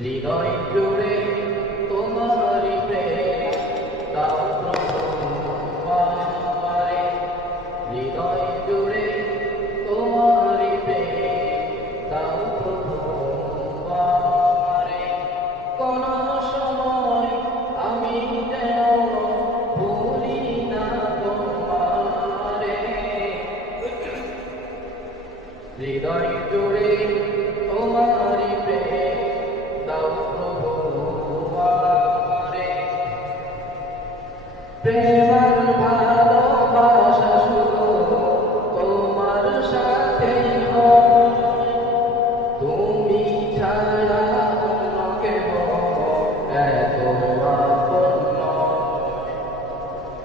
হৃদয় জুড়ে তোমারি প্রেম দাও প্রভু আমারে। হৃদয় জুড়ে তোমারি প্রেম দাও প্রভু আমারে। কোন সময় আমি যেন ভুলি না তোমারে। হৃদয় জুড়ে তোমারি প্রেম দাও প্রভু আমারে। প্রেমার ভালোবাসা শুধু তোমার সাথেই হয়, তুমি ছাড়া অন্য কেহ এত আপন নয়।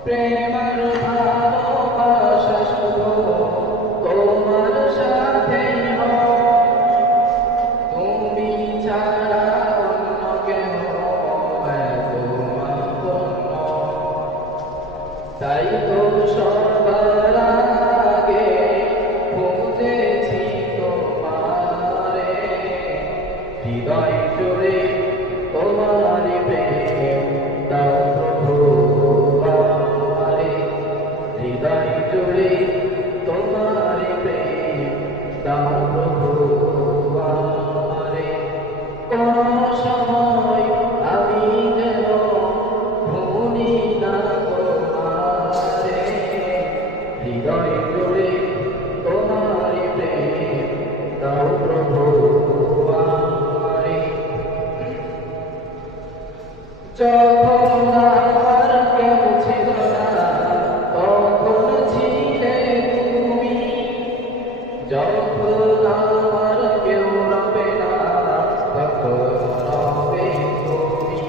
প্রেমার ভালোবাসা শুধু তোমার সাথেই হয়, তুমি ছাড়া অন্য কেহ এত আপন নয়। তাই তো সবার আগে খুঁজেছি তোমারে। হৃদয় জুড়ে তোমারি প্রেম দাও প্রভু আমারে। হৃদয় জুড়ে তোমারি প্রেম দাও প্রভু আমারে। কোন সময় আমি যেন ভুলি না তোমারে। হৃদয় জুড়ে তোমারি প্রেম দাও প্রভু আমারে। যখন আমার কেউ ছিল না তখন ছিলে তুমি, যখন আমার কেউ রবে না তখন রবে তুমি।